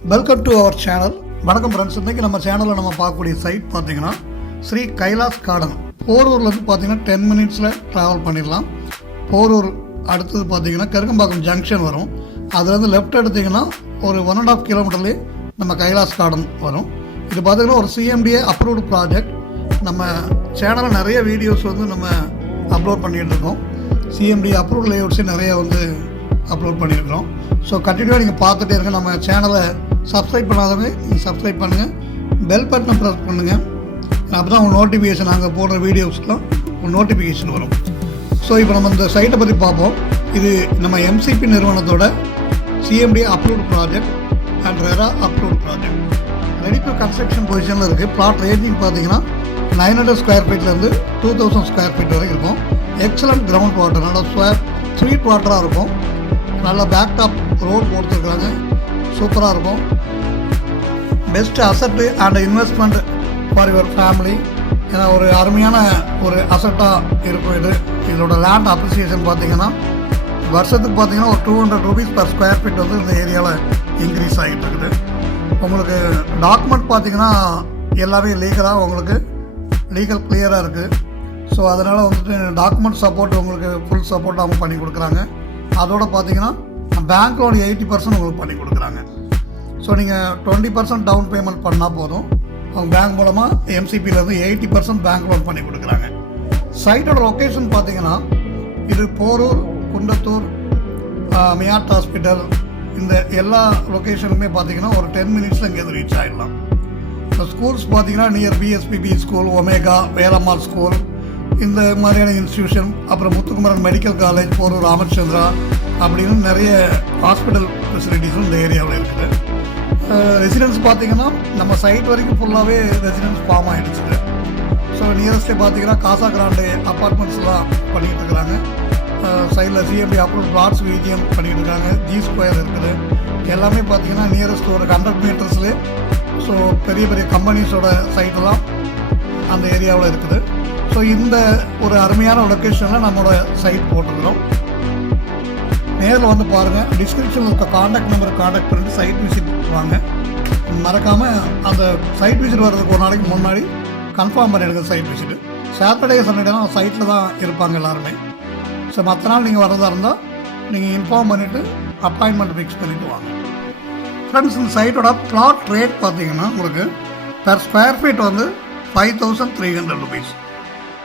Welcome to our channel. வணக்கம் friends. இன்றைக்கி நம்ம சேனலில் நம்ம பார்க்கக்கூடிய சைட் பார்த்தீங்கன்னா ஸ்ரீ கைலாஸ் கார்டன். போரூர்லேருந்து பார்த்தீங்கன்னா 10 மினிட்ஸில் ட்ராவல் பண்ணிடலாம். போரூர் அடுத்தது பார்த்தீங்கன்னா கருக்கம்பாக்கம் ஜங்ஷன் வரும். அதுலேருந்து லெஃப்ட் எடுத்திங்கன்னா ஒரு 1.5 கிலோமீட்டர்லேயே நம்ம கைலாஸ் கார்டன் வரும். இது பார்த்தீங்கன்னா ஒரு சிஎம்டிஏ அப்ரூவ்டு ப்ராஜெக்ட். நம்ம சேனலில் நிறைய வீடியோஸ் வந்து நம்ம அப்லோட் பண்ணிகிட்டு இருக்கோம். சிஎம்டிஏ அப்ரூவ்டு லேஅவுட்ஸே நிறைய வந்து அப்லோட் பண்ணியிருக்கிறோம். ஸோ கண்டினியூவாக நீங்கள் பார்த்துட்டே இருங்க. நம்ம சேனலை சப்ஸ்கிரைப் பண்ணாதவங்க நீங்கள் சப்ஸ்கிரைப் பண்ணுங்கள், பெல் பட்டனை ப்ரெஸ் பண்ணுங்கள். அப்போ தான் உங்கள் நோட்டிஃபிகேஷன் நாங்கள் போடுற வீடியோஸ்லாம் உங்கள் நோட்டிஃபிகேஷன் வரும். ஸோ இப்போ நம்ம இந்த சைட்டை பற்றி பார்ப்போம். இது நம்ம எம்சிபி நிறுவனத்தோட CMDA approved project and RERA approved project. Ready to construction பொசிஷனில் இருக்குது. பிளாட் ரேஞ்சிங் பார்த்தீங்கன்னா 900 ஸ்கொயர் ஃபீட்லேருந்து 2000 ஸ்கொயர் ஃபீட் வரைக்கும் இருக்கும். எக்ஸலண்ட் கிரவுண்ட் வாட்டர், நல்லா ஸ்வீட் வாட்டராக இருக்கும். நல்ல பேக்டாப் ரோடு போட்டுருக்குறாங்க, சூப்பராக இருக்கும். பெஸ்ட் அசட்டு and investment for your family. ஏன்னா ஒரு அருமையான ஒரு அசட்டாக இருக்கும். இதோட லேண்ட் அப்ரிசியேஷன் பார்த்தீங்கன்னா வருஷத்துக்கு பார்த்தீங்கன்னா ஒரு 200 rupees per ஸ்கொயர் ஃபீட் வந்து இந்த ஏரியாவில் இன்க்ரீஸ் ஆகிட்டு இருக்குது. உங்களுக்கு டாக்குமெண்ட் பார்த்தீங்கன்னா எல்லாமே லீகலாக உங்களுக்கு லீகல் கிளியராக இருக்குது. ஸோ அதனால் வந்துட்டு டாக்குமெண்ட் சப்போர்ட் உங்களுக்கு ஃபுல் சப்போர்ட் அவங்க பண்ணி கொடுக்குறாங்க. அதோடு பார்த்தீங்கன்னா பேங்க் லோன் 80% உங்களுக்கு பண்ணி கொடுக்குறாங்க. ஸோ நீங்கள் 20% டவுன் பேமெண்ட் பண்ணால் போதும். அவங்க பேங்க் மூலமாக எம்சிபியிலேருந்து 80% பேங்க் லோன் பண்ணி கொடுக்குறாங்க. சைட்டோட லொக்கேஷன் பார்த்தீங்கன்னா இது போரூர், குண்டத்தூர், மியாட் ஹாஸ்பிட்டல், இந்த எல்லா லொக்கேஷனுமே பார்த்தீங்கன்னா ஒரு 10 மினிட்ஸில் இங்கேருந்து ரீச் ஆகிடலாம். இப்போ ஸ்கூல்ஸ் பார்த்தீங்கன்னா near PSBB school, omega, Velammal school, இந்த மாதிரியான இன்ஸ்டியூஷன், அப்புறம் முத்துக்குமரன் மெடிக்கல் காலேஜ், போரூர் ராமச்சந்திரா அப்படின்னு நிறைய ஹாஸ்பிட்டல் ஃபெசிலிட்டிஸும் இந்த ஏரியாவில் இருக்குது. ரெசிடென்ஸ் பார்த்திங்கன்னா நம்ம சைட் வரைக்கும் ஃபுல்லாகவே ரெசிடென்ஸ் ஃபார்ம் ஆகிடுச்சு. ஸோ நியரஸ்ட்டே பார்த்தீங்கன்னா காசா கிராண்டே அப்பார்ட்மெண்ட்ஸ்லாம் பண்ணிகிட்டு இருக்கிறாங்க. சைடில் சிஎம்டி அப்ரூவ் பிளாட்ஸ் விஜிஎம் பண்ணிகிட்டு இருக்காங்க. ஜி ஸ்கொயர் இருக்குது. எல்லாமே பார்த்திங்கன்னா நியரஸ்ட் ஒரு 100 மீட்டர்ஸ்லேயே. ஸோ பெரிய பெரிய கம்பெனிஸோட சைட்டெல்லாம் அந்த ஏரியாவில் இருக்குது. ஸோ இந்த ஒரு அருமையான லொக்கேஷனில் நம்மளோட சைட் போட்டுக்கிறோம். நேரில் வந்து பாருங்கள். டிஸ்கிரிப்ஷனில் இருக்க காண்டாக்ட் நம்பரை காண்டாக்ட் பண்ணிட்டு சைட் விசிட் வாங்க. மறக்காமல் அந்த சைட் விசிட் வர்றதுக்கு ஒரு நாளைக்கு முன்னாடி கன்ஃபார்ம் பண்ணிடுங்க சைட் விசிட்டு. சாட்டர்டே சண்டே தான் சைட்டில் தான் இருப்பாங்க எல்லாருமே. ஸோ மற்ற நாள் நீங்கள் வரதா இருந்தால் நீங்கள் இன்ஃபார்ம் பண்ணிவிட்டு அப்பாயின்மெண்ட் ஃபிக்ஸ் பண்ணிவிட்டு வாங்க. ஃப்ரெண்ட்ஸ், இந்த சைட்டோட பிளாட் ரேட் பார்த்தீங்கன்னா உங்களுக்கு பெர் ஸ்கொயர் ஃபீட் வந்து 5300 rupees.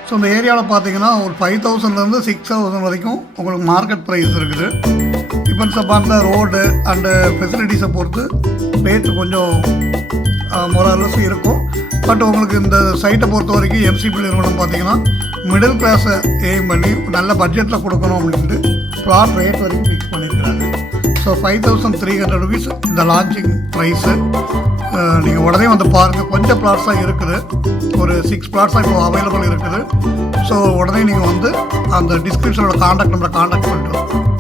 ஸோ இந்த ஏரியாவில் பார்த்தீங்கன்னா ஒரு 5000லேருந்து 6000 வரைக்கும் உங்களுக்கு மார்க்கெட் ப்ரைஸ் இருக்குது. Depends upon the road and ஃபெசிலிட்டிஸை பொறுத்து ரேட்டு கொஞ்சம் மொரலஸ் இருக்கும். பட் உங்களுக்கு இந்த சைட்டை பொறுத்த வரைக்கும் எம்சிபி நிறுவனம் பார்த்தீங்கன்னா மிடில் கிளாஸை எய்ம் பண்ணி நல்ல பட்ஜெட்டில் கொடுக்கணும் அப்படின்ட்டு பிளாட் ரேட் வரைக்கும் ஃபிக்ஸ் பண்ணியிருக்கிறாங்க. ஸோ 5300 rupees இந்த லான்ச்சிங் ப்ரைஸு. நீங்கள் உடனே வந்து பாருங்கள். கொஞ்சம் பிளாட்ஸாக இருக்குது, ஒரு 6 பிளாட்ஸாக இப்போ அவைலபிள் இருக்குது. ஸோ உடனே நீங்கள் வந்து அந்த டிஸ்கிரிப்ஷனோட காண்டாக்ட் நம்பரை காண்டாக்ட் பண்ணிட்டு